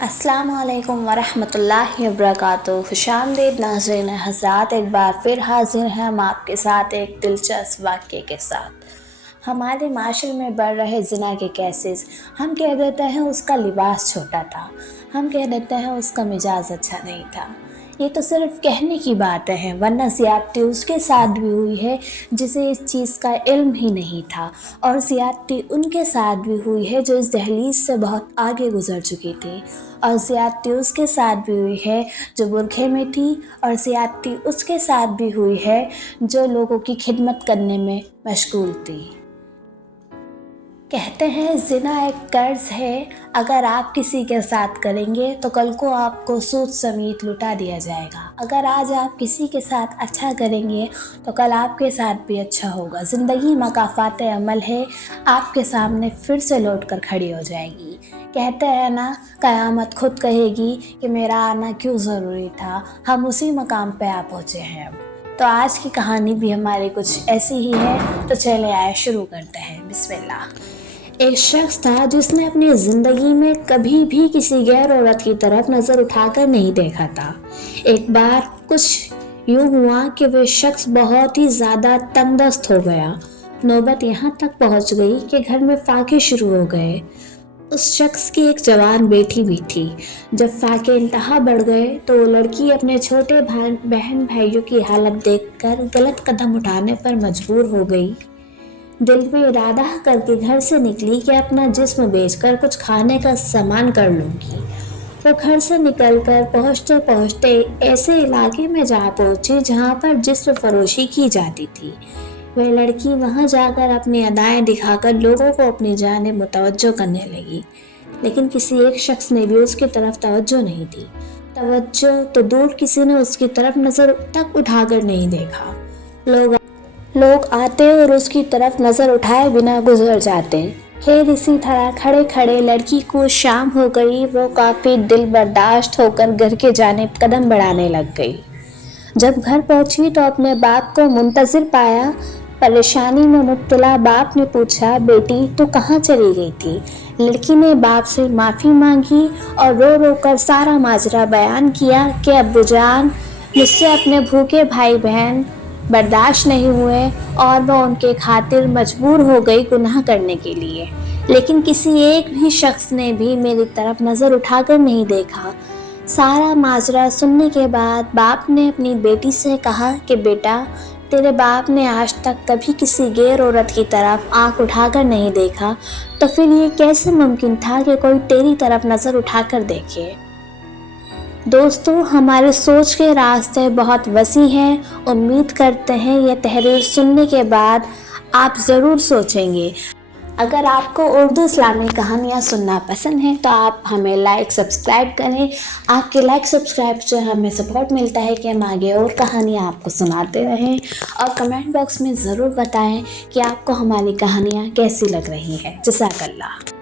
السلام علیکم ورحمۃ اللہ وبرکاتہ۔ خوش آمدید ناظرین حضرات، ایک بار پھر حاضر ہیں ہم آپ کے ساتھ ایک دلچسپ واقعے کے ساتھ۔ ہمارے معاشرے میں بڑھ رہے زنا کے کیسز، ہم کہہ دیتے ہیں اس کا لباس چھوٹا تھا، ہم کہہ دیتے ہیں اس کا مزاج اچھا نہیں تھا۔ یہ تو صرف کہنے کی باتیں ہیں، ورنہ زیادتی اس کے ساتھ بھی ہوئی ہے جسے اس چیز کا علم ہی نہیں تھا، اور زیادتی ان کے ساتھ بھی ہوئی ہے جو اس دہلیز سے بہت آگے گزر چکی تھی، اور زیادتی اس کے ساتھ بھی ہوئی ہے جو برقعے میں تھی، اور زیادتی اس کے ساتھ بھی ہوئی ہے جو لوگوں کی خدمت کرنے میں مشغول تھی۔ کہتے ہیں زنا ایک قرض ہے، اگر آپ کسی کے ساتھ کریں گے تو کل کو آپ کو سود سمیت لٹا دیا جائے گا۔ اگر آج آپ کسی کے ساتھ اچھا کریں گے تو کل آپ کے ساتھ بھی اچھا ہوگا۔ زندگی مکافات عمل ہے، آپ کے سامنے پھر سے لوٹ کر کھڑی ہو جائے گی۔ کہتے ہیں نا، قیامت خود کہے گی کہ میرا آنا کیوں ضروری تھا، ہم اسی مقام پہ آ پہنچے ہیں۔ تو آج کی کہانی بھی ہماری کچھ ایسی ہی ہے، تو چلے آئے شروع کرتے ہیں۔ بسم اللہ۔ ایک شخص تھا جس نے اپنی زندگی میں کبھی بھی کسی غیر عورت کی طرف نظر اٹھا کر نہیں دیکھا تھا۔ ایک بار کچھ یوں ہوا کہ وہ شخص بہت ہی زیادہ تنگ دست ہو گیا۔ نوبت یہاں تک پہنچ گئی کہ گھر میں فاقے شروع ہو گئے۔ اس شخص کی ایک جوان بیٹی بھی تھی۔ جب فاقے انتہا بڑھ گئے تو وہ لڑکی اپنے چھوٹے بہن بھائیوں کی حالت دیکھ کر غلط قدم اٹھانے پر مجبور ہو گئی۔ دل میں ارادہ کر کے گھر سے نکلی کہ اپنا جسم بیچ کر کچھ کھانے کا سامان کر لوں گی۔ وہ گھر سے نکل کر پہنچتے پہنچتے ایسے علاقے میں جا پہنچی جہاں پر جسم فروشی کی جاتی تھی۔ وہ لڑکی وہاں جا کر اپنی ادائیں دکھا کر لوگوں کو اپنی جانب متوجہ کرنے لگی، لیکن کسی ایک شخص نے بھی اس کی طرف توجہ نہیں دی۔ توجہ تو دور، کسی نے اس کی طرف نظر تک اٹھا کر نہیں دیکھا۔ لوگ آتے اور اس کی طرف نظر اٹھائے بنا گزر جاتے۔ خیر اسی طرح کھڑے کھڑے لڑکی کو شام ہو گئی۔ وہ کافی دل برداشت ہو کر گھر کے جانب قدم بڑھانے لگ گئی۔ جب گھر پہنچی تو اپنے باپ کو منتظر پایا۔ پریشانی میں مبتلا باپ نے پوچھا، بیٹی تو کہاں چلی گئی تھی؟ لڑکی نے باپ سے معافی مانگی اور رو رو کر سارا ماجرا بیان کیا کہ ابو جان، مجھ سے اپنے بھوکے بھائی بہن برداشت نہیں ہوئے اور میں ان کے خاطر مجبور ہو گئی گناہ کرنے کے لیے، لیکن کسی ایک بھی شخص نے بھی میری طرف نظر اٹھا کر نہیں دیکھا۔ سارا ماجرا سننے کے بعد باپ نے اپنی بیٹی سے کہا کہ بیٹا، تیرے باپ نے آج تک کبھی کسی غیر عورت کی طرف آنکھ اٹھا کر نہیں دیکھا، تو پھر یہ کیسے ممکن تھا کہ کوئی تیری طرف نظر اٹھا کر دیکھے؟ دوستو، ہمارے سوچ کے راستے بہت وسیع ہیں۔ امید کرتے ہیں یہ تحریر سننے کے بعد آپ ضرور سوچیں گے۔ اگر آپ کو اردو اسلامی کہانیاں سننا پسند ہیں تو آپ ہمیں لائک سبسکرائب کریں۔ آپ کے لائک سبسکرائب سے ہمیں سپورٹ ملتا ہے کہ ہم آگے اور کہانیاں آپ کو سناتے رہیں، اور کمنٹ باکس میں ضرور بتائیں کہ آپ کو ہماری کہانیاں کیسی لگ رہی ہیں۔ جزاک اللہ۔